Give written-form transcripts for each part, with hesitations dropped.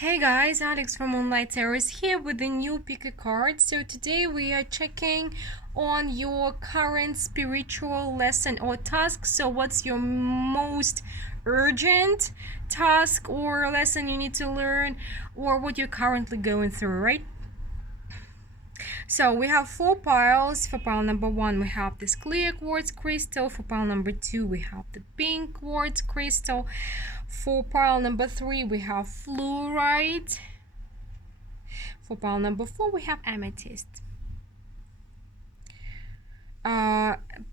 Hey guys, Alex from Moonlight Tarot is here with a new pick a card. So today we are checking on your current spiritual lesson or task. So what's your most urgent task or lesson you need to learn, or what you're currently going through, right? So we have 4 piles. For pile number 1 we have this clear quartz crystal. For pile number 2 we have the pink quartz crystal. For pile number 3 we have fluorite. For pile number 4 we have amethyst.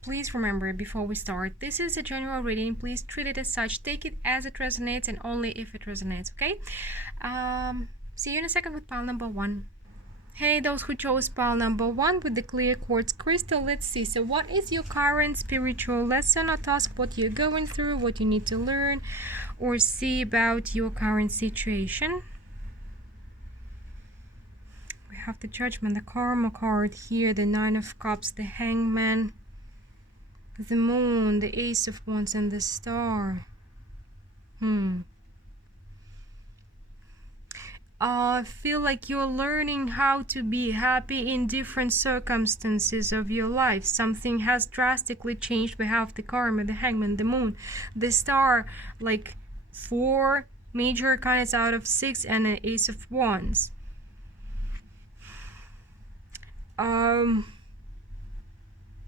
Please remember, before we start, this is a general reading. Please treat it as such. Take it as it resonates and only if it resonates, okay? See you in a second with pile number 1. Hey, those who chose pile number 1 with the clear quartz crystal, let's see. So what is your current spiritual lesson or task? What you're going through, what you need to learn or see about your current situation? We have the Judgment, the Karma card here, the Nine of Cups, the Hangman, the Moon, the Ace of Wands, and the Star. I feel like you're learning how to be happy in different circumstances of your life. Something has drastically changed. We have the Karma, the Hangman, the Moon, the Star, like 4 major arcana out of 6, and an Ace of Wands.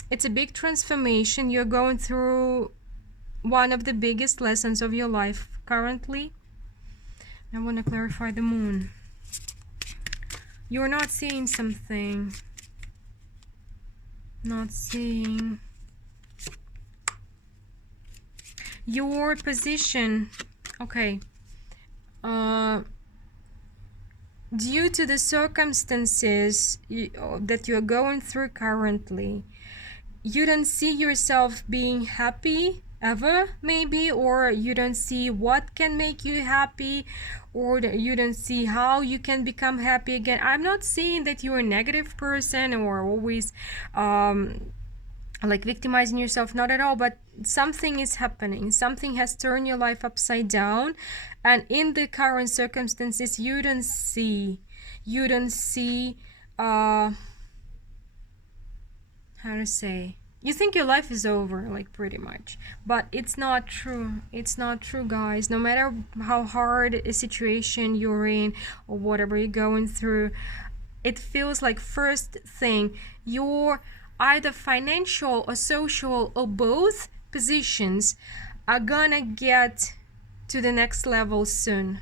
It's a big transformation. You're going through one of the biggest lessons of your life currently. I want to clarify the Moon. You're not seeing something. Not seeing. Your position. Okay. Due to the circumstances that you're going through currently, you don't see yourself being happy ever, maybe, or you don't see what can make you happy, or you don't see how you can become happy again. I'm not saying that you're a negative person or always like victimizing yourself, not at all, but something is happening. Something has turned your life upside down, and in the current circumstances you don't see how to say, you think your life is over, like, pretty much, but it's not true. It's not true, guys. No matter how hard a situation you're in or whatever you're going through, it feels like, first thing, you're either financial or social or both positions are gonna get to the next level soon.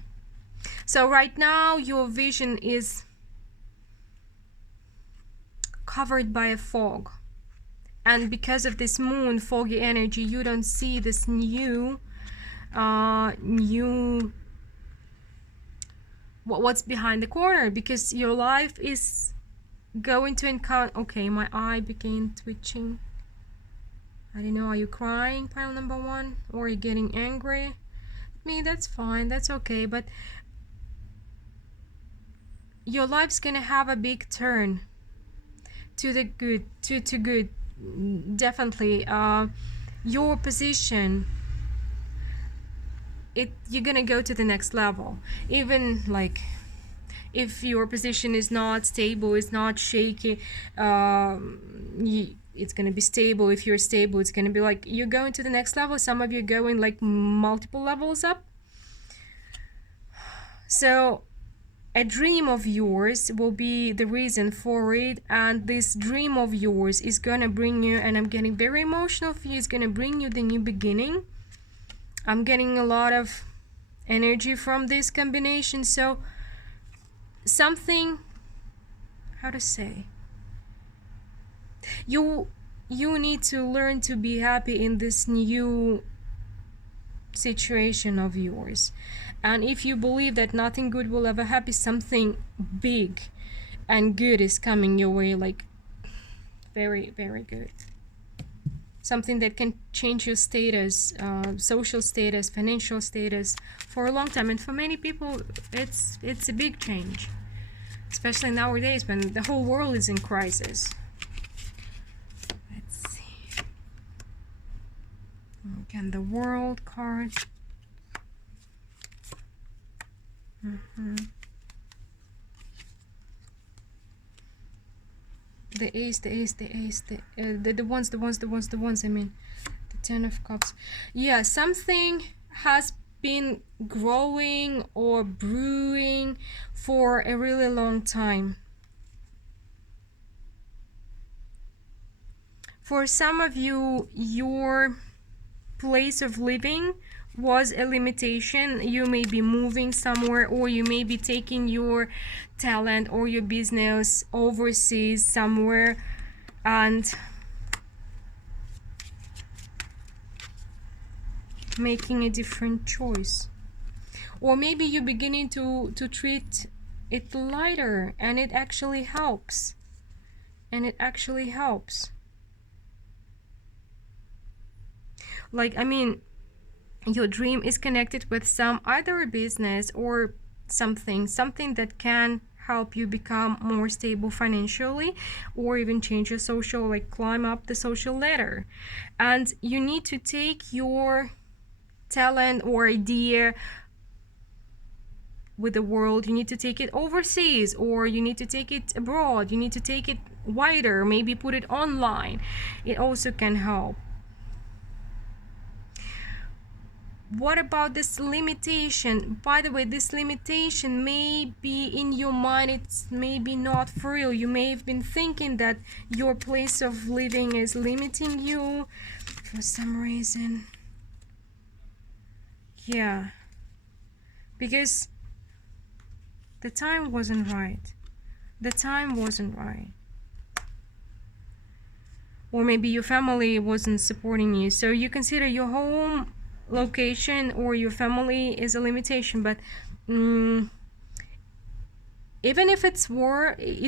So right now your vision is covered by a fog, and because of this moon foggy energy, you don't see this new what's behind the corner, because your life is going to encounter. Okay, my eye began twitching. I don't know, are you crying, pile number 1, or are you getting angry at me? That's fine, that's okay, but your life's gonna have a big turn to the good, to good, definitely. Your position, you're gonna go to the next level. Even like if your position is not stable, it's not shaky, it's gonna be stable. If you're stable, it's gonna be like you're going to the next level. Some of you are going like multiple levels up. So a dream of yours will be the reason for it, and this dream of yours is gonna bring you, and I'm getting very emotional for you, it's gonna bring you the new beginning. I'm getting a lot of energy from this combination. So something, how to say, you need to learn to be happy in this new situation of yours. And if you believe that nothing good will ever happen, something big and good is coming your way, like very, very good. Something that can change your status, social status, financial status for a long time. And for many people, it's a big change, especially nowadays when the whole world is in crisis. Let's see. Again, the World card. The ace, the ace, the ace, the ones, I mean, the 10 of cups. Yeah, something has been growing or brewing for a really long time. For some of you, your place of living was a limitation. You may be moving somewhere, or you may be taking your talent or your business overseas somewhere, and making a different choice. Or maybe you're beginning to treat it lighter, and it actually helps. Like, I mean, your dream is connected with some either a business or something that can help you become more stable financially, or even change your social, like climb up the social ladder. And you need to take your talent or idea with the world. You need to take it overseas, or you need to take it abroad. You need to take it wider, maybe put it online. It also can help. What about this limitation? By the way, this limitation may be in your mind. It's maybe not for real. You may have been thinking that your place of living is limiting you for some reason. Yeah, because the time wasn't right. The time wasn't right. Or maybe your family wasn't supporting you, so you consider your home location or your family is a limitation. But even if it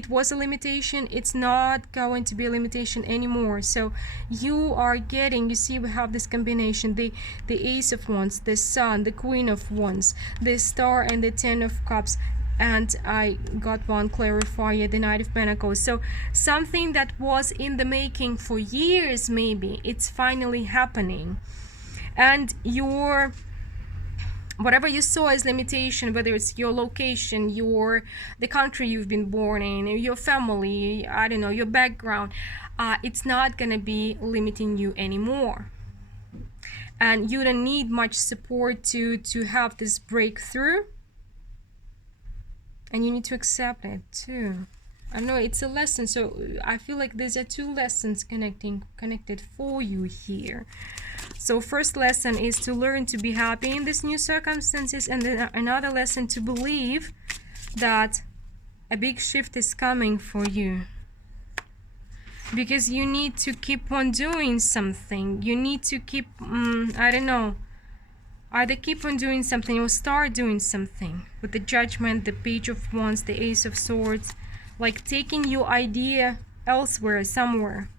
was a limitation, it's not going to be a limitation anymore. So you are getting, you see, we have this combination, the ace of wands, the sun, the queen of wands, the star, and the 10 of cups. And I got one clarifier, the Knight of Pentacles. So something that was in the making for years, maybe it's finally happening. And your whatever you saw as limitation, whether it's your location, the country you've been born in, your family, I don't know, your background, it's not gonna be limiting you anymore. And you don't need much support to have this breakthrough. And you need to accept it too. I know it's a lesson, so I feel like there's a 2 lessons connected for you here. So first lesson is to learn to be happy in these new circumstances, and then another lesson to believe that a big shift is coming for you. Because you need to keep on doing something. You need to keep, I don't know, either keep on doing something or start doing something. With the Judgment, the Page of Wands, the Ace of Swords, like taking your idea elsewhere, somewhere.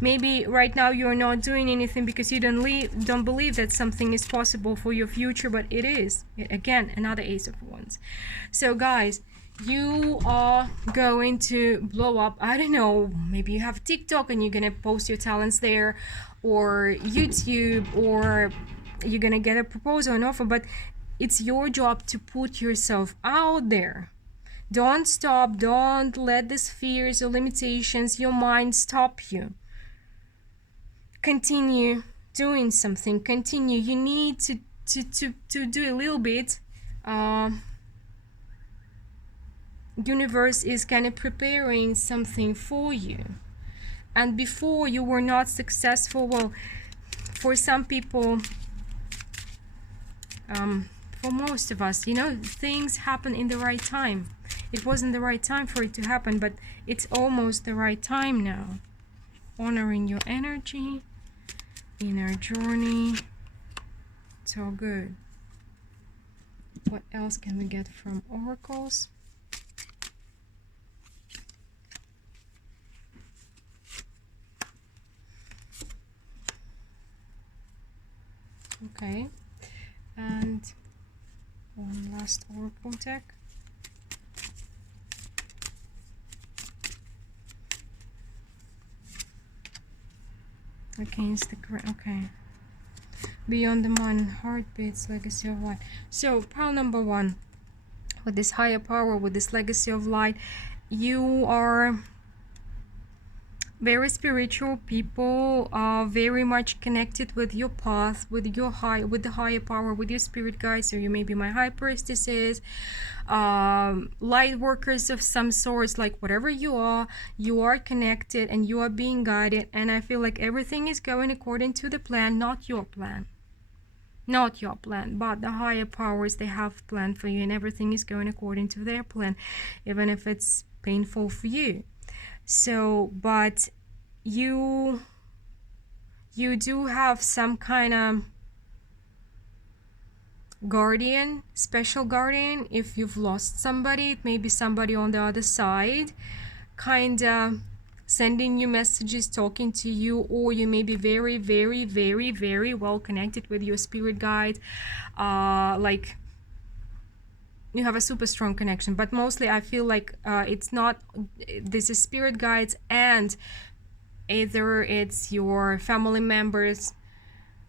Maybe right now you're not doing anything because you don't believe that something is possible for your future, but it is. Again, another Ace of Wands. So guys, you are going to blow up. I don't know, maybe you have TikTok and you're gonna post your talents there, or YouTube, or you're gonna get a proposal, an offer, but it's your job to put yourself out there. Don't stop. Don't let these fears or limitations, your mind, stop you. Continue doing something. Continue. You need to do a little bit. Universe is kind of preparing something for you. And before you were not successful, well, for some people, for most of us, you know, things happen in the right time. It wasn't the right time for it to happen, but it's almost the right time now. Honoring your energy, inner journey. It's all good. What else can we get from oracles? Okay, and one last oracle deck. Against the current. Okay, Beyond the mind, heartbeats, legacy of light. So pile number one, with this higher power, with this legacy of light, you are very spiritual people, are very much connected with your path, with the higher power, with your spirit guides. So you may be my high priestesses, light workers of some sorts, like whatever you are connected and you are being guided. And I feel like everything is going according to the plan, not your plan. Not your plan, but the higher powers, they have planned for you, and everything is going according to their plan, even if it's painful for you. So, but you do have some kind of guardian, special guardian. If you've lost somebody, it may be somebody on the other side, kind of sending you messages, talking to you, or you may be very, very, very, very well connected with your spirit guide, like you have a super strong connection. But mostly I feel like it's not, this is spirit guides, and either it's your family members,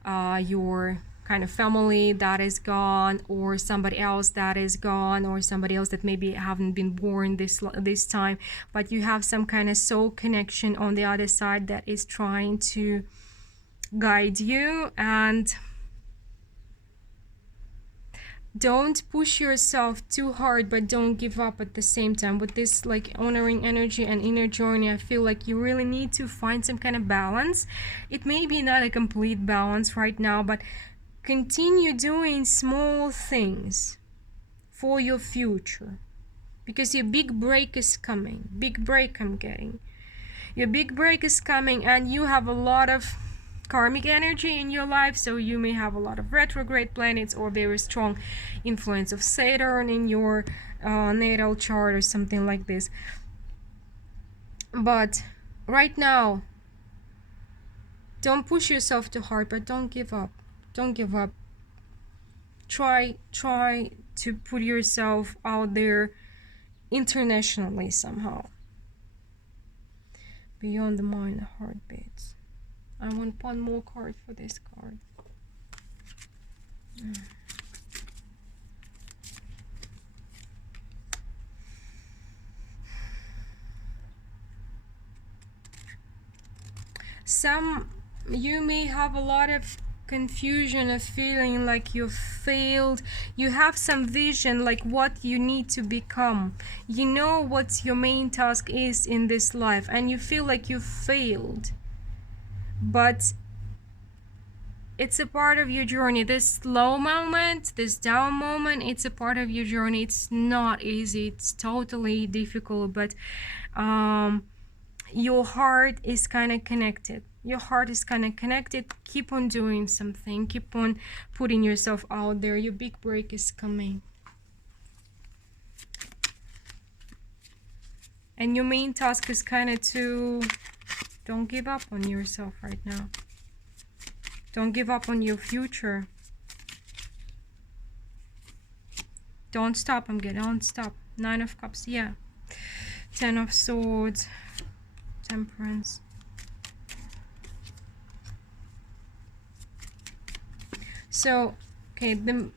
your kind of family that is gone, or somebody else that is gone, or somebody else that maybe haven't been born this time, but you have some kind of soul connection on the other side that is trying to guide you. And don't push yourself too hard, but don't give up at the same time. With this like honoring energy and inner journey, I feel like you really need to find some kind of balance. It may be not a complete balance right now, but continue doing small things for your future, because your big break is coming. Big break I'm getting. Your big break is coming, and you have a lot of karmic energy in your life, so you may have a lot of retrograde planets or very strong influence of Saturn in your natal chart or something like this. But right now, don't push yourself too hard, but don't give up. Don't give up. Try to put yourself out there internationally somehow. Beyond the mind, the heartbeats. I want one more card for this card. You may have a lot of confusion, of feeling like you've failed. You have some vision like what you need to become. You know what your main task is in this life, and you feel like you've failed. But it's a part of your journey. This low moment, this down moment, it's a part of your journey. It's not easy. It's totally difficult, but your heart is kind of connected. Your heart is kind of connected. Keep on doing something. Keep on putting yourself out there. Your big break is coming. And your main task is kind of to don't give up on yourself right now. Don't give up on your future. Don't stop. Don't stop. 9 of Cups, yeah. 10 of Swords. Temperance. So, okay, the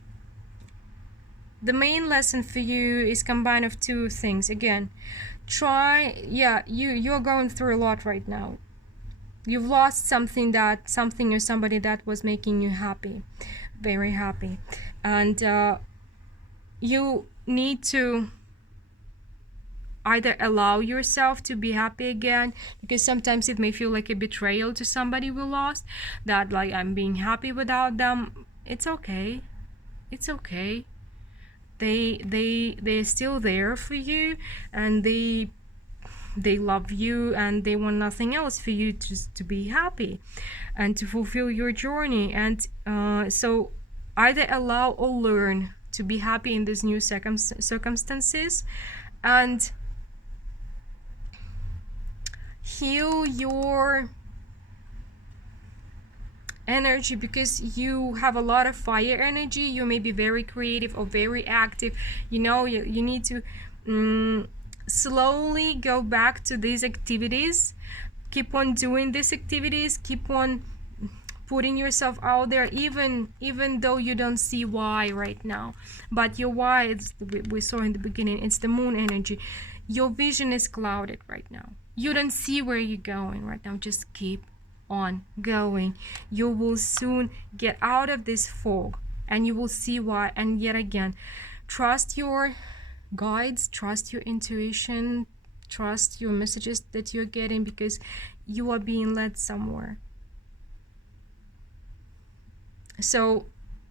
main lesson for you is combined of two things. Again, you're going through a lot right now. You've lost something or somebody that was making you happy, very happy, and you need to either allow yourself to be happy again, because sometimes it may feel like a betrayal to somebody we lost, that like I'm being happy without them. It's okay. It's okay. They're still there for you, and they love you, and they want nothing else for you just to be happy and to fulfill your journey. And so either allow or learn to be happy in these new circumstances, and heal your energy, because you have a lot of fire energy. You may be very creative or very active. You know, you need to slowly go back to these activities. Keep on doing these activities. Keep on putting yourself out there, even though you don't see why right now. But your why, it's, we saw in the beginning, it's the moon energy. Your vision is clouded right now. You don't see where you're going right now. Just keep on going. You will soon get out of this fog, and you will see why. And yet again, trust your guides, trust your intuition, trust your messages that you're getting, because you are being led somewhere. So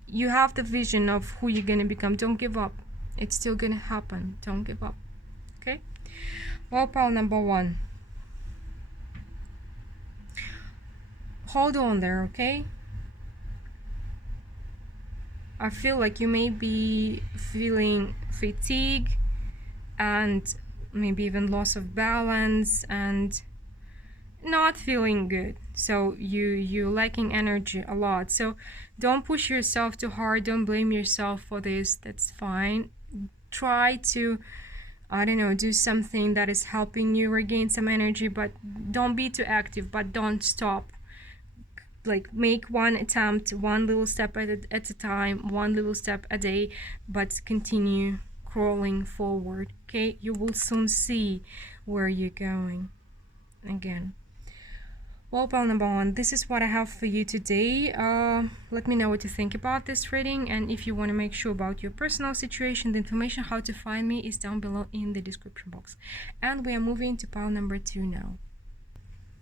you have the vision of who you're going to become. Don't give up. It's still going to happen. Don't give up. Okay? Well, pile number 1. Hold on there, okay? I feel like you may be feeling fatigue and maybe even loss of balance and not feeling good. So you're lacking energy a lot. So don't push yourself too hard. Don't blame yourself for this. That's fine. Try to, I don't know, do something that is helping you regain some energy, but don't be too active, but don't stop. Like, make one attempt, one little step at a time, one little step a day, but continue crawling forward. Okay, you will soon see where you're going. Again, well, pile number 1, this is what I have for you today. Let me know what you think about this reading, and if you want to make sure about your personal situation, the information how to find me is down below in the description box. And we are moving to pile number 2 now.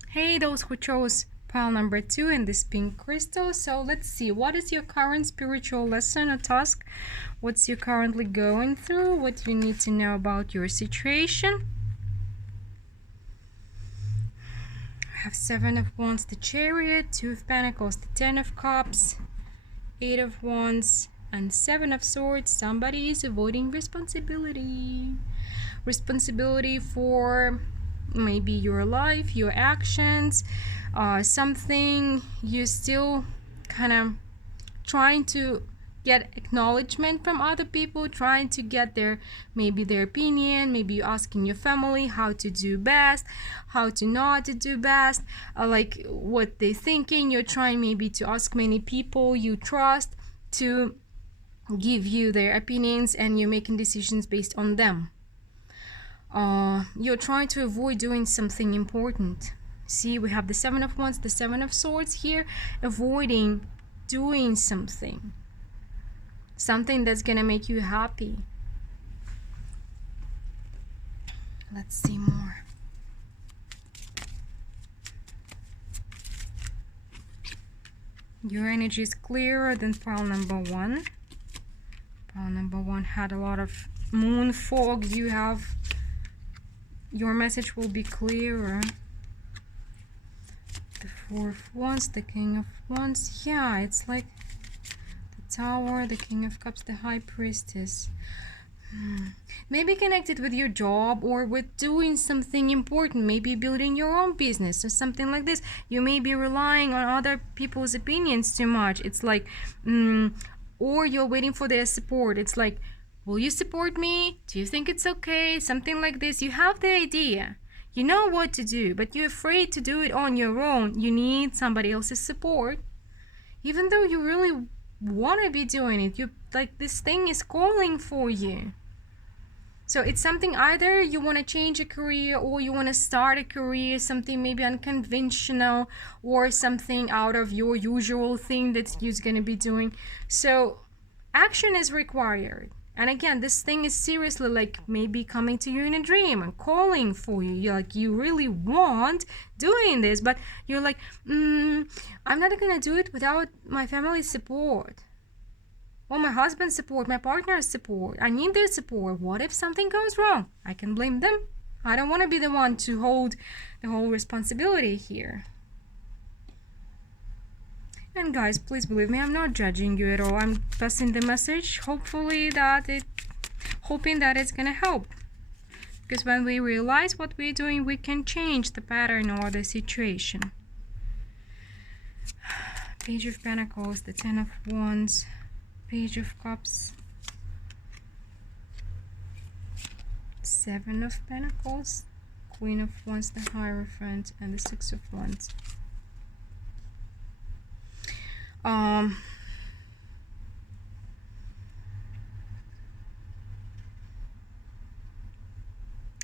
Hey, those who chose pile number 2 in this pink crystal. So let's see, what is your current spiritual lesson or task? What's you currently going through? What you need to know about your situation? I have 7 of Wands, the Chariot, 2 of Pentacles, the 10 of Cups, 8 of Wands, and 7 of Swords. Somebody is avoiding responsibility. Responsibility for maybe your life, your actions, something you still kind of trying to get acknowledgement from other people, trying to get their opinion. Maybe you're asking your family how to do best, how to not to do best, like what they're thinking. You're trying maybe to ask many people you trust to give you their opinions, and you're making decisions based on them. You're trying to avoid doing something important. See, we have the 7 of Wands, the 7 of Swords here, avoiding doing something that's gonna make you happy. Let's see more. Your energy is clearer than pile number 1. Pile number 1 had a lot of moon fog. Your message will be clearer. The 4 of Wands, the King of Wands. Yeah, it's like the Tower, the King of Cups, the High Priestess. Maybe connected with your job or with doing something important. Maybe building your own business or something like this. You may be relying on other people's opinions too much. It's like, or you're waiting for their support. It's like, will you support me? Do you think it's okay? Something like this. You have the idea. You know what to do, but you're afraid to do it on your own. You need somebody else's support. Even though you really want to be doing it, you like this thing is calling for you. So it's something, either you want to change a career or you want to start a career, something maybe unconventional or something out of your usual thing that you're going to be doing. So action is required. And again, this thing is seriously like maybe coming to you in a dream and calling for you. You're like, you really want doing this, but you're like, I'm not gonna do it without my family's support. Or my husband's support, my partner's support. I need their support. What if something goes wrong? I can blame them. I don't want to be the one to hold the whole responsibility here. And guys, please believe me, I'm not judging you at all. I'm passing the message, hoping that it's gonna help. Because when we realize what we're doing, we can change the pattern or the situation. Page of Pentacles, the 10 of Wands, Page of Cups, 7 of Pentacles, Queen of Wands, the Hierophant, and the 6 of Wands. um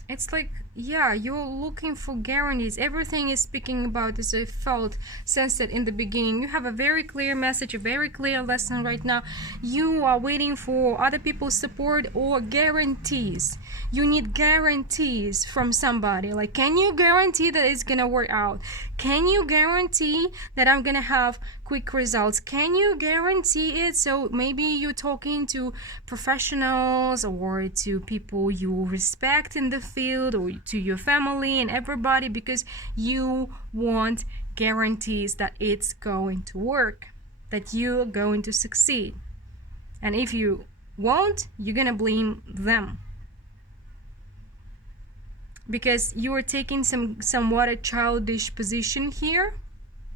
it's like, yeah, you're looking for guarantees. Everything is speaking about, as I felt, sensed it in the beginning. You have a very clear message, a very clear lesson right now. You are waiting for other people's support or guarantees. You need guarantees from somebody. Like, can you guarantee that it's gonna work out? Can you guarantee that I'm gonna have quick results? Can you guarantee it? So maybe you're talking to professionals or to people you respect in the field, or to your family and everybody, because you want guarantees that it's going to work, that you're going to succeed. And if you won't, you're gonna blame them, because you are taking somewhat a childish position here,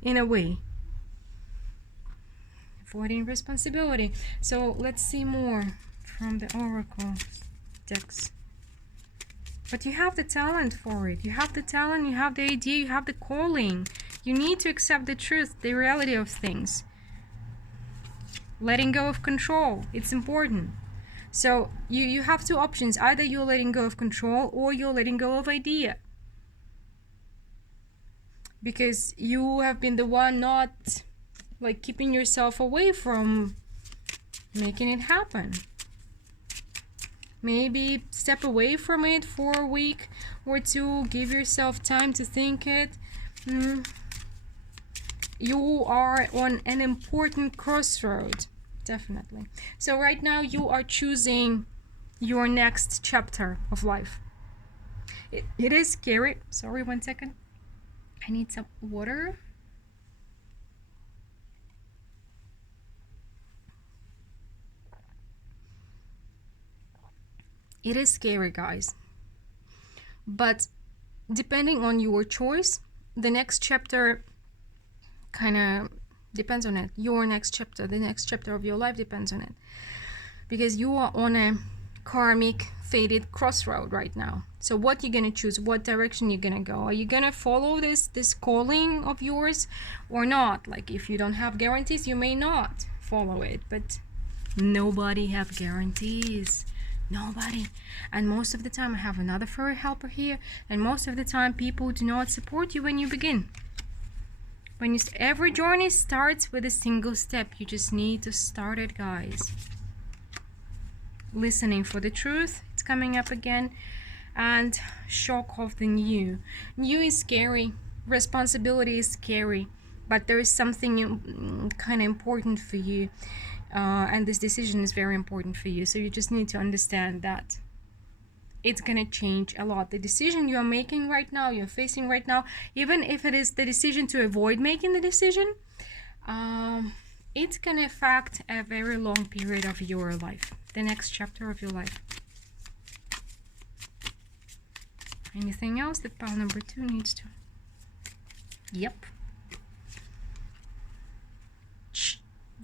in a way, avoiding responsibility. So let's see more from the oracle decks. But you have the talent for it. You have the talent, you have the idea, you have the calling. You need to accept the truth, the reality of things. Letting go of control, it's important. So you have two options. Either you're letting go of control, or you're letting go of idea. Because you have been the one not like keeping yourself away from making it happen. Maybe step away from it for a week or two. Give yourself time to think it. You are on an important crossroad, definitely. So right now you are choosing your next chapter of life. It is scary. Sorry, 1 second. I need some water. It is scary, guys. But depending on your choice, the next chapter kind of depends on it. Your next chapter, the next chapter of your life depends on it. Because you are on a karmic, fated crossroad right now. So what you're going to choose, what direction you're going to go. Are you going to follow this calling of yours or not? Like, if you don't have guarantees, you may not follow it. But nobody have guarantees. Nobody. And most of the time, I have another fairy helper here, and most of the time people do not support you when you begin. Every journey starts with a single step. You just need to start it, guys. Listening for the truth, it's coming up again. And shock of the new. New is scary. Responsibility is scary. But there is something kind of important for you. And this decision is very important for you. So you just need to understand that it's going to change a lot. The decision you are making right now, you're facing right now, even if it is the decision to avoid making the decision, it's going to affect a very long period of your life, the next chapter of your life. Anything else that pile number 2 needs to? Yep.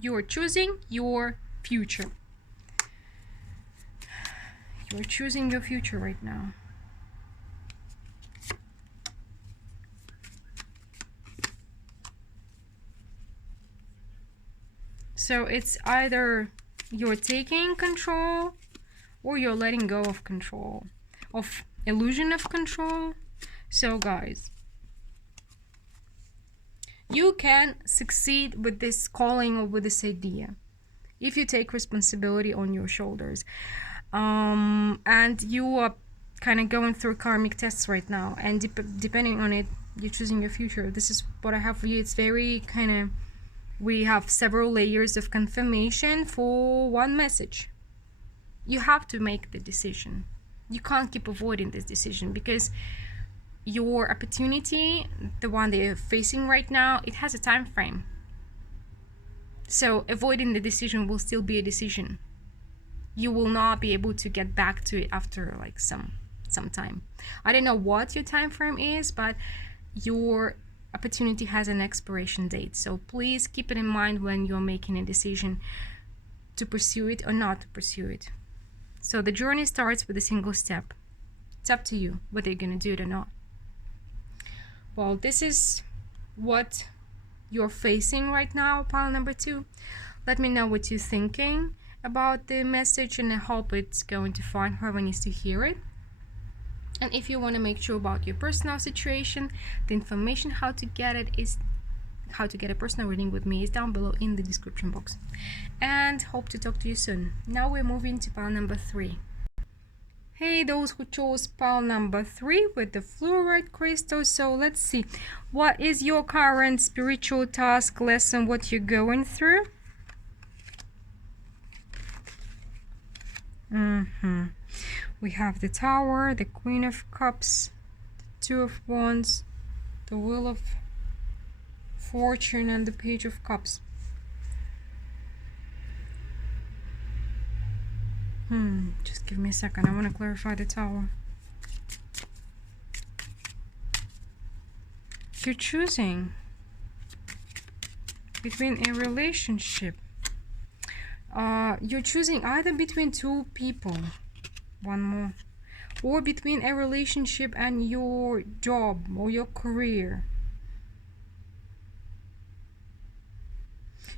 You're choosing your future. You're choosing your future right now. So it's either you're taking control or you're letting go of control, of illusion of control. So guys, you can succeed with this calling or with this idea if you take responsibility on your shoulders. And you are kind of going through karmic tests right now, and depending on it, you're choosing your future. This is what I have for you. It's very kind of, we have several layers of confirmation for one message. You have to make the decision. You can't keep avoiding this decision, because your opportunity, the one that you're facing right now, it has a time frame. So avoiding the decision will still be a decision. You will not be able to get back to it after like some time. I don't know what your time frame is, but your opportunity has an expiration date. So please keep it in mind when you're making a decision to pursue it or not to pursue it. So the journey starts with a single step. It's up to you whether you're going to do it or not. Well, this is what you're facing right now, pile number 2. Let me know what you're thinking about the message, and I hope it's going to find whoever needs to hear it. And if you want to make sure about your personal situation, the information how to get a personal reading with me is down below in the description box. And hope to talk to you soon. Now we're moving to pile number 3. Hey, those who chose pile number 3 with the fluorite crystal. So let's see, what is your current spiritual task, lesson, what you're going through? We have the Tower, the Queen of Cups, the Two of Wands, the Wheel of Fortune, and the Page of Cups. Just give me a second. I want to clarify the Tower. You're choosing between a relationship. You're choosing either between 2 people, one more, or between a relationship and your job or your career.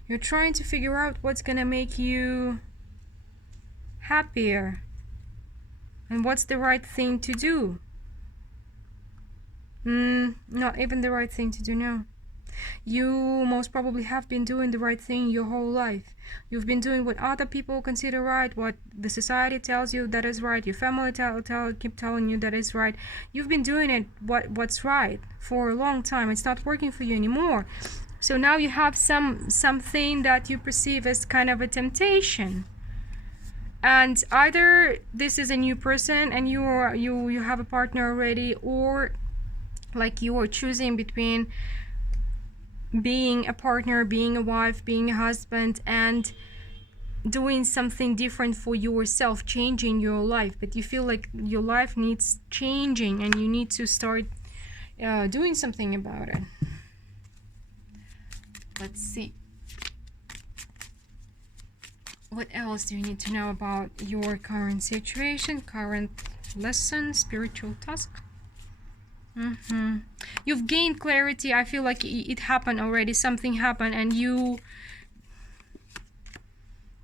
You're trying to figure out what's gonna make you happier and what's the right thing to do. Not even the right thing to do now. You most probably have been doing the right thing your whole life. You've been doing what other people consider right, what the society tells you that is right, your family keep telling you that is right. You've been doing it what's right for a long time. It's not working for you anymore. So now you have something that you perceive as kind of a temptation. And either this is a new person and you have a partner already, or like you are choosing between being a partner, being a wife, being a husband, and doing something different for yourself, changing your life. But you feel like your life needs changing and you need to start doing something about it. Let's see. What else do you need to know about your current situation, current lesson, spiritual task? You've gained clarity. I feel like it happened already. Something happened and you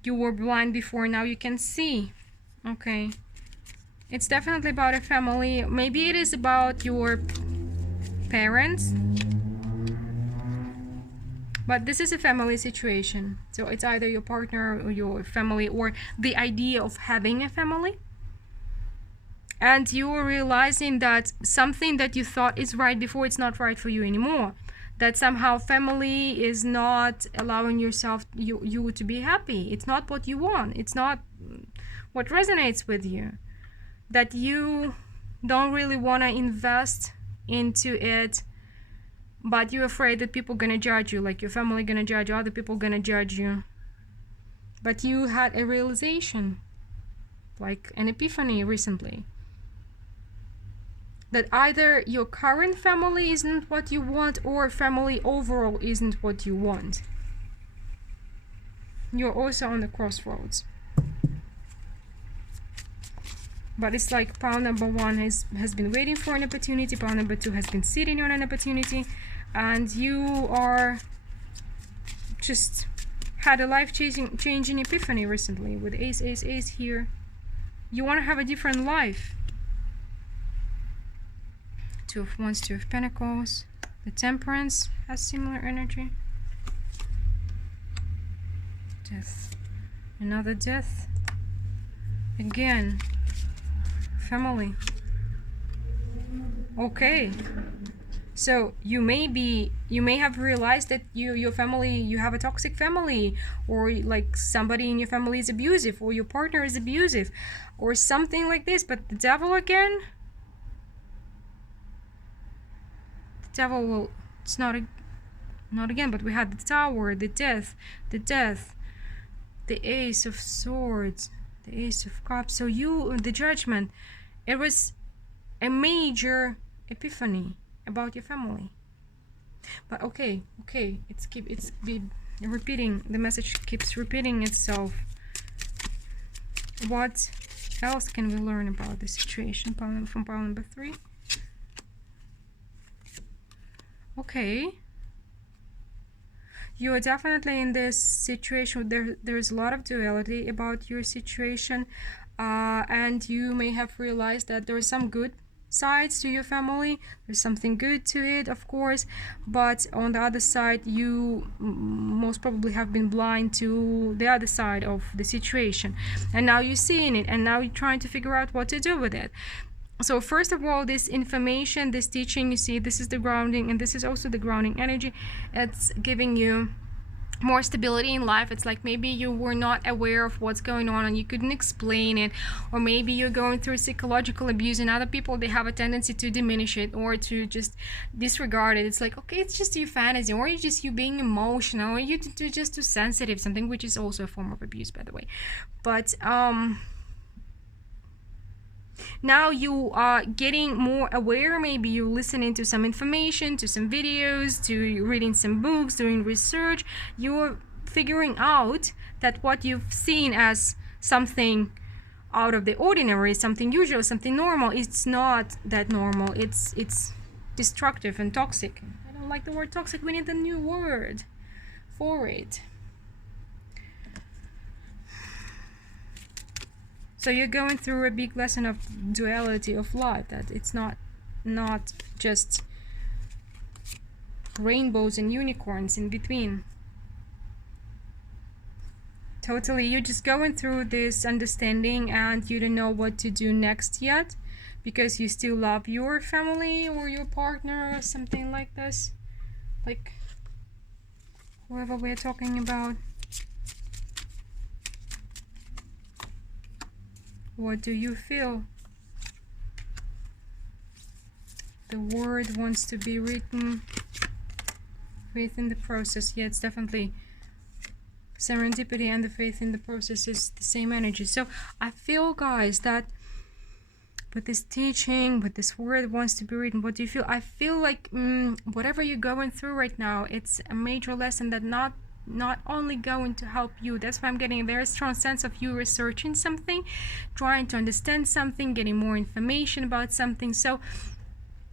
were blind before. Now you can see. Okay. It's definitely about a family. Maybe it is about your parents. But this is a family situation. So it's either your partner or your family, or the idea of having a family. And you're realizing that something that you thought is right before, it's not right for you anymore. That somehow family is not allowing you to be happy. It's not what you want. It's not what resonates with you. That you don't really want to invest into it, but you're afraid that people gonna judge you, like your family gonna judge you, other people gonna judge you. But you had a realization, like an epiphany recently, that either your current family isn't what you want, or family overall isn't what you want. You're also on the crossroads. But it's like pile number 1 has been waiting for an opportunity, pile number 2 has been sitting on an opportunity, and you are just had a life-changing epiphany recently with ace here. You want to have a different life. 2 of Wands, 2 of Pentacles. The Temperance has similar energy. Death. Another death. Again. Family. Okay. So you may have realized that your family, you have a toxic family, or like somebody in your family is abusive, or your partner is abusive, or something like this. But the devil again, the devil will, it's not again, but we had the Tower, the death, the Ace of Swords, the Ace of Cups. So the Judgment, it was a major epiphany about your family. But okay, it's repeating, the message keeps repeating itself. What else can we learn about the situation from pile number 3? Okay, You're definitely in this situation. There's a lot of duality about your situation, and you may have realized that there are some good sides to your family. There's something good to it, of course, but on the other side, you most probably have been blind to the other side of the situation, and now you're seeing it, and now you're trying to figure out what to do with it. So first of all, this information, this teaching, you see, this is the grounding, and this is also the grounding energy. It's giving you more stability in life. It's like maybe you were not aware of what's going on and you couldn't explain it, or maybe you're going through psychological abuse, and other people, they have a tendency to diminish it or to just disregard it. It's like, okay, it's just your fantasy, or it's just you being emotional, or you're just too sensitive, something which is also a form of abuse, by the way. But now you are getting more aware. Maybe you're listening to some information, to some videos, to reading some books, doing research. You're figuring out that what you've seen as something out of the ordinary, something usual, something normal, it's not that normal. It's destructive and toxic. I don't like the word toxic. We need a new word for it. So you're going through a big lesson of duality of life, that it's not just rainbows and unicorns in between. Totally, you're just going through this understanding, and you don't know what to do next yet, because you still love your family or your partner or something like this, like whoever we're talking about. What do you feel? The word wants to be written. Faith in the process. Yeah, it's definitely serendipity, and the faith in the process is the same energy. So I feel, guys, that with this teaching, with this word wants to be written, what do you feel? I feel like whatever you're going through right now, it's a major lesson that not only going to help you. That's why I'm getting a very strong sense of you researching something, trying to understand something, getting more information about something. So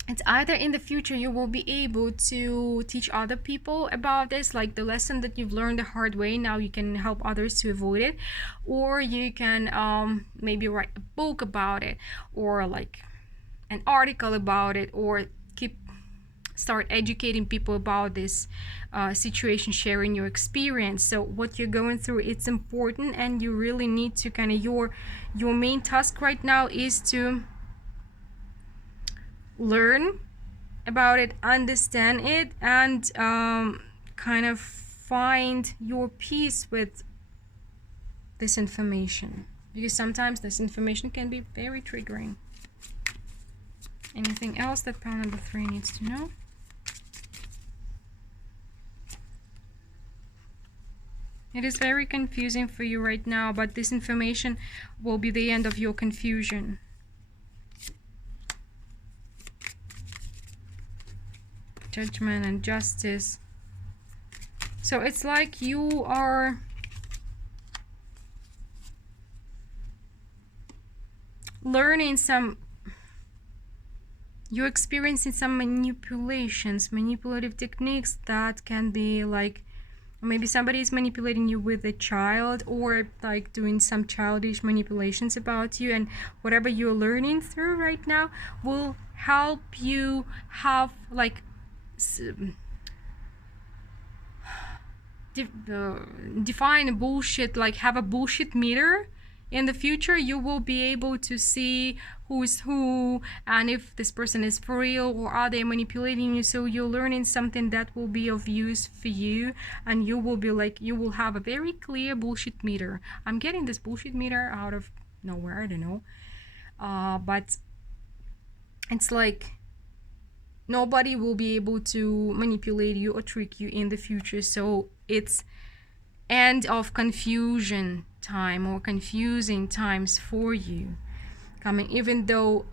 it's either in the future you will be able to teach other people about this, like the lesson that you've learned the hard way, now you can help others to avoid it, or you can maybe write a book about it, or like an article about it, or start educating people about this situation, sharing your experience. So what you're going through, it's important, and you really need to kind of, your main task right now is to learn about it, understand it, and kind of find your peace with this information, because sometimes this information can be very triggering. Anything else that pile number 3 needs to know? It is very confusing for you right now, but this information will be the end of your confusion. Judgment and justice. So it's like you are learning you're experiencing some manipulative techniques that can be like, maybe somebody is manipulating you with a child, or like doing some childish manipulations about you, and whatever you're learning through right now will help you have like define a bullshit, like have a bullshit meter. In the future you will be able to see who's who, and if this person is for real or are they manipulating you. So you're learning something that will be of use for you, and you will be like, you will have a very clear bullshit meter. I'm getting this bullshit meter out of nowhere, I don't know, but it's like nobody will be able to manipulate you or trick you in the future. So it's end of confusion time, or confusing times for you coming. Even though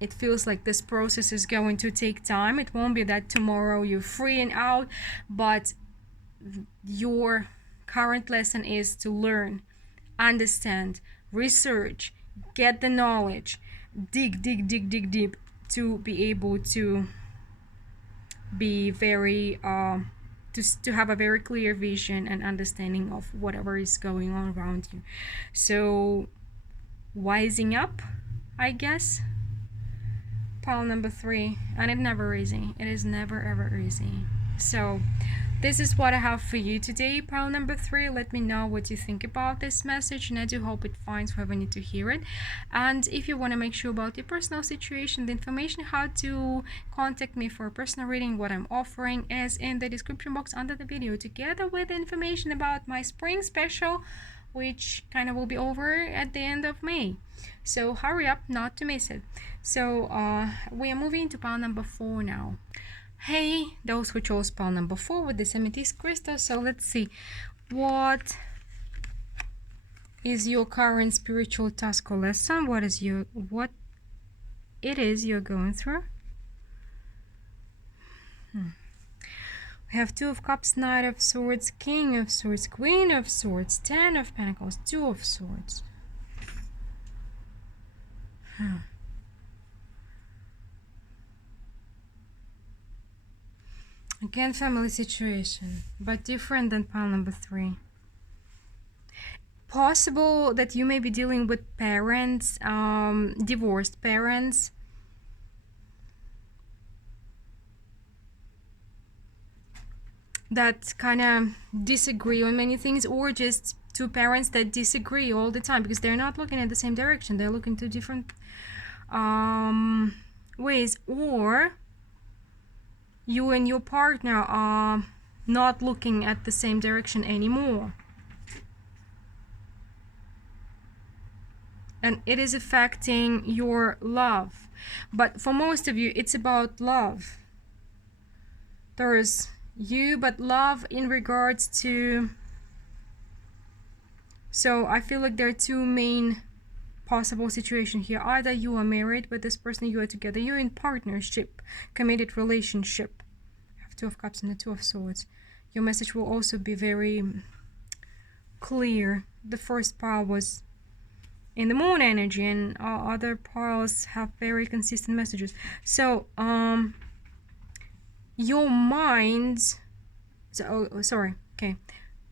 it feels like this process is going to take time, it won't be that tomorrow you're free and out, but your current lesson is to learn, understand, research, get the knowledge, dig deep to be able to be very to have a very clear vision and understanding of whatever is going on around you. So wising up, I guess. Pile number 3, and it's never easy. It is never ever easy. So this is what I have for you today, pile number 3. Let me know what you think about this message, and I do hope it finds whoever need to hear it. And if you want to make sure about your personal situation, the information how to contact me for a personal reading, what I'm offering, is in the description box under the video, together with information about my spring special, which kind of will be over at the end of May. So hurry up not to miss it. So we are moving to pile number 4 now. Hey, those who chose pile number 4 with this amethyst crystal. So let's see, what is your current spiritual task or lesson? What it is you're going through? We have 2 of Cups, Knight of Swords, King of Swords, Queen of Swords, 10 of Pentacles, 2 of Swords. Again, family situation, but different than pile number 3. Possible that you may be dealing with parents, divorced parents. That kind of disagree on many things, or just 2 parents that disagree all the time because they're not looking at the same direction. They're looking to different ways, or you and your partner are not looking at the same direction anymore. And it is affecting your love. But for most of you, it's about love. There's you, but love in regards to... So I feel like there are 2 main possible situations here. Either you are married with this person, you are together, you're in partnership, committed relationship. I have 2 of Cups and the 2 of Swords. Your message will also be very clear. The first pile was in the moon energy, and other piles have very consistent messages. So your minds... sorry, okay.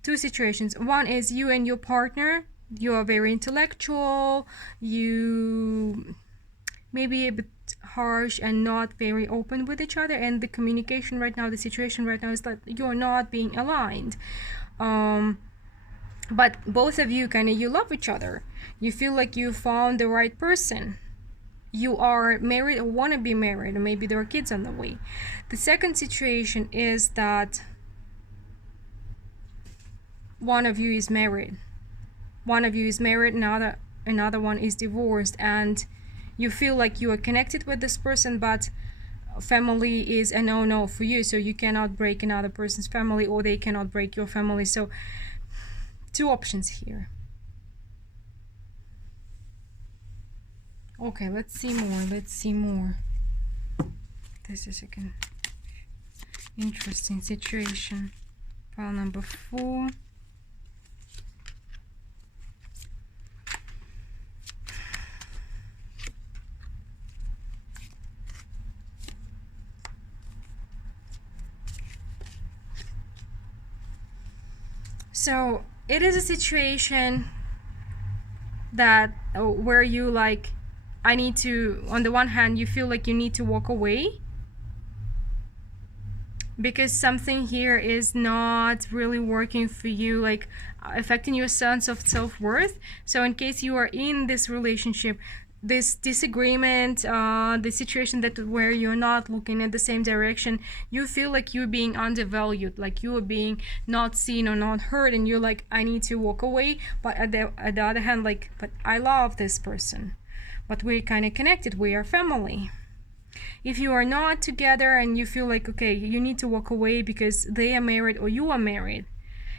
2 situations. One is you and your partner. You are very intellectual. You may be a bit harsh and not very open with each other. And the communication right now, the situation right now is that you're not being aligned. But both of you you love each other. You feel like you found the right person. You are married or want to be married, or maybe there are kids on the way. The second situation is that one of you is married. One of you is married, another one is divorced, and you feel like you are connected with this person, but family is a no-no for you, so you cannot break another person's family, or they cannot break your family. So 2 options here. Okay, let's see more. This is again interesting situation. Pile number 4. So it is a situation that where you I need to, on the one hand, you feel like you need to walk away because something here is not really working for you, affecting your sense of self-worth. So in case you are in this relationship, this disagreement, the situation where you're not looking at the same direction, you feel like you're being undervalued, like you are being not seen or not heard, and you're like, I need to walk away. But at the other hand, but I love this person, but we're kind of connected, we are family. If you are not together and you feel like, okay, you need to walk away because they are married or you are married,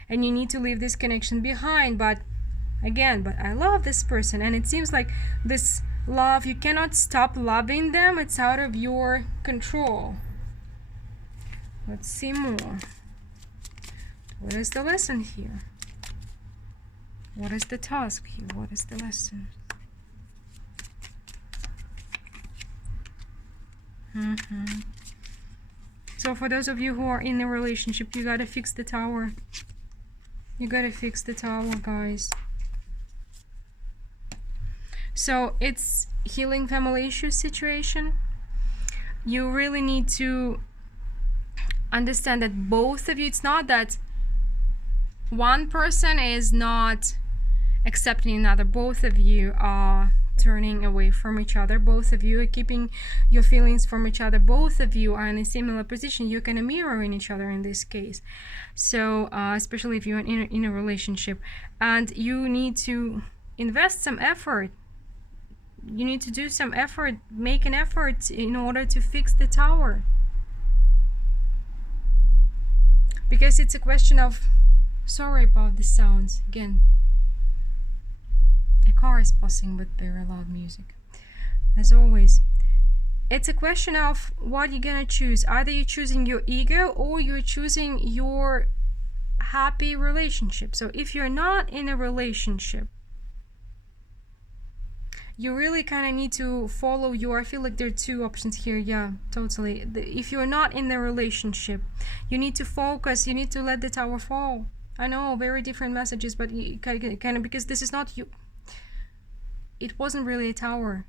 and you need to leave this connection behind, but I love this person, and it seems like this love, you cannot stop loving them, it's out of your control. Let's see more. What is the lesson here? What is the task here? What is the lesson? So for those of you who are in a relationship, you gotta fix the tower. You gotta fix the tower, guys. So it's healing family issues situation. You really need to understand that both of you, it's not that one person is not accepting another. Both of you are turning away from each other. Both of you are keeping your feelings from each other. Both of you are in a similar position. You're kind of mirroring each other in this case. So especially if you're in a relationship, and you need to invest some effort. You need to do some effort, make an effort in order to fix the tower. Because it's a question of, sorry about the sounds, again, a car is passing with very loud music. As always, it's a question of what you're gonna choose. Either you're choosing your ego or you're choosing your happy relationship. So if you're not in a relationship, you really kind of need to follow your, I feel like there are two options here. Yeah, totally. If you're not in the relationship, you need to focus, you need to let the tower fall. I know, very different messages, but you kind of, because this is not you. It wasn't really a tower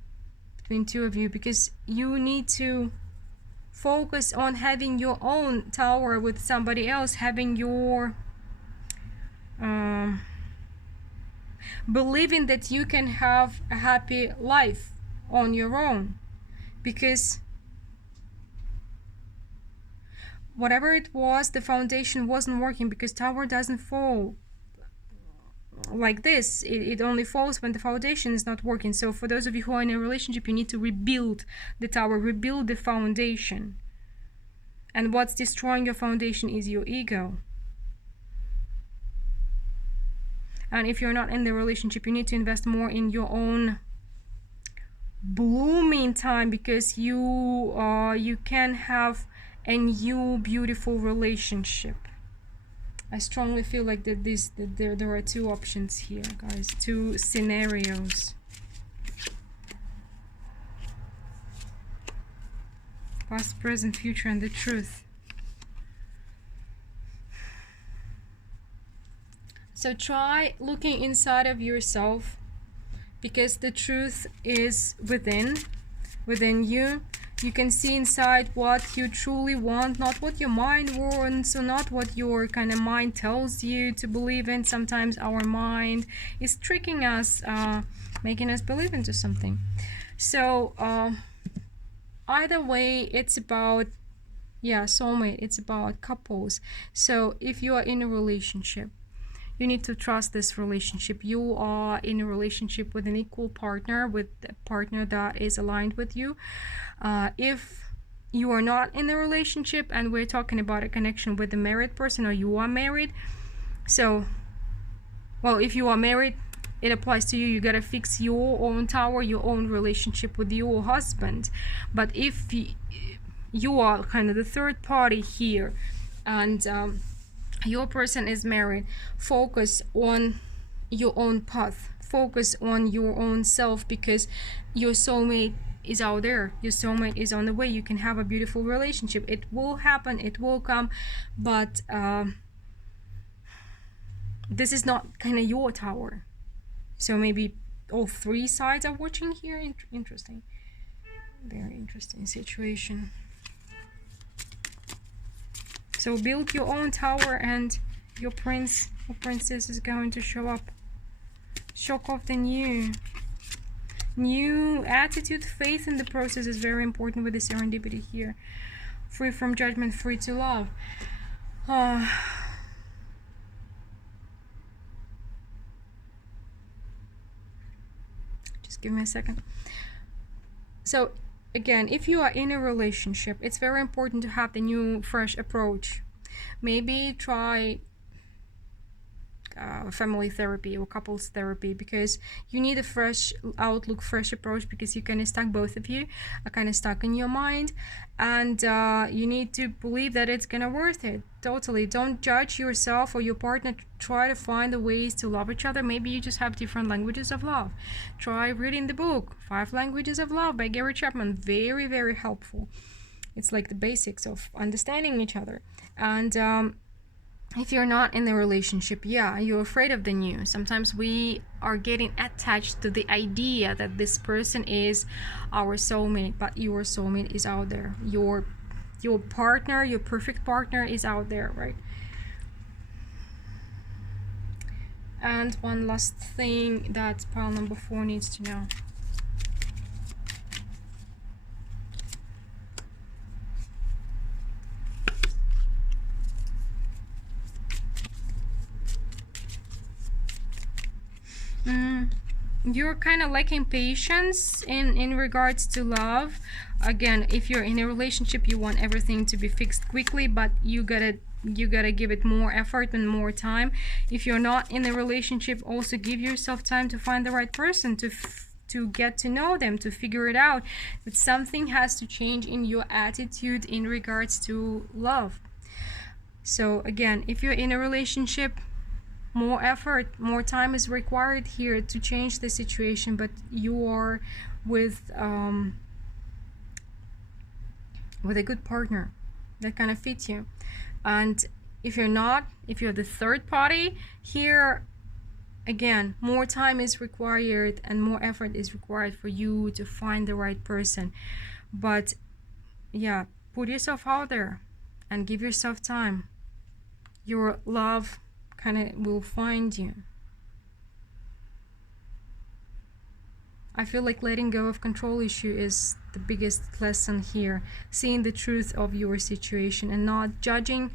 between two of you, because you need to focus on having your own tower with somebody else, having your believing that you can have a happy life on your own. Because whatever it was, the foundation wasn't working, because tower doesn't fall like this. It only falls when the foundation is not working. So for those of you who are in a relationship, you need to rebuild the tower, rebuild the foundation. And what's destroying your foundation is your ego. And if you're not in the relationship, you need to invest more in your own blooming time, because you can have a new beautiful relationship. I strongly feel like that there are two options here, guys, two scenarios. Past, present, future, and the truth. So try looking inside of yourself, because the truth is within you. You can see inside what you truly want, not what your mind wants, or not what your kind of mind tells you to believe in. Sometimes our mind is tricking us, making us believe into something. So either way, it's about, yeah, soulmate, it's about couples. So if you are in a relationship, you need to trust this relationship. You are in a relationship with an equal partner, with a partner that is aligned with you. If you are not in a relationship, and we're talking about a connection with a married person, or you are married, so, well, if you are married, it applies to you. You gotta fix your own tower, your own relationship with your husband. But if you are kind of the third party here, and your person is married, focus on your own path, focus on your own self, because your soulmate is out there, your soulmate is on the way. You can have a beautiful relationship. It will happen, it will come, but this is not kind of your tower. So maybe all three sides are watching here. Interesting, very interesting situation. So build your own tower, and your prince or princess is going to show up. Shock off the new attitude. Faith in the process is very important with the serendipity here. Free from judgment, free to love. Just give me a second. So again, if you are in a relationship, it's very important to have the new, fresh approach. Maybe try family therapy or couples therapy, because you need a fresh outlook, fresh approach, because you kind of stuck, both of you are kind of stuck in your mind, and you need to believe that it's gonna worth it. Totally. Don't judge yourself or your partner. Try to find the ways to love each other. Maybe you just have different languages of love. Try reading the book 5 Languages of Love by Gary Chapman. Very, very helpful. It's like the basics of understanding each other. And if you're not in a relationship, yeah, you're afraid of the new. Sometimes we are getting attached to the idea that this person is our soulmate, but your soulmate is out there. Your partner, your perfect partner is out there, right? And one last thing that pile number 4 needs to know. You're kind of lacking patience in regards to love. Again, if you're in a relationship, you want everything to be fixed quickly, but you gotta give it more effort and more time. If you're not in a relationship, also give yourself time to find the right person, to get to know them, to figure it out. But something has to change in your attitude in regards to love. So again, if you're in a relationship, more effort, more time is required here to change the situation, but you are with a good partner that kind of fits you. And if you're not, if you're the third party here, again, more time is required and more effort is required for you to find the right person. But yeah, put yourself out there and give yourself time. Your love kind of will find you. I feel like letting go of control issue is the biggest lesson here. Seeing the truth of your situation and not judging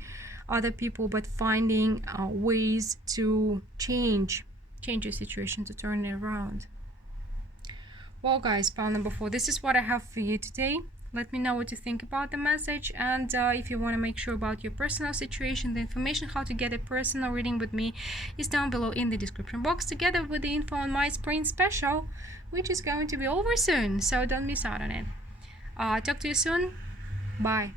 other people, but finding ways to change your situation, to turn it around. Well guys, pile number 4, this is what I have for you today. Let me know what you think about the message, and if you want to make sure about your personal situation, the information how to get a personal reading with me is down below in the description box, together with the info on my spring special, which is going to be over soon, so don't miss out on it. Talk to you soon. Bye.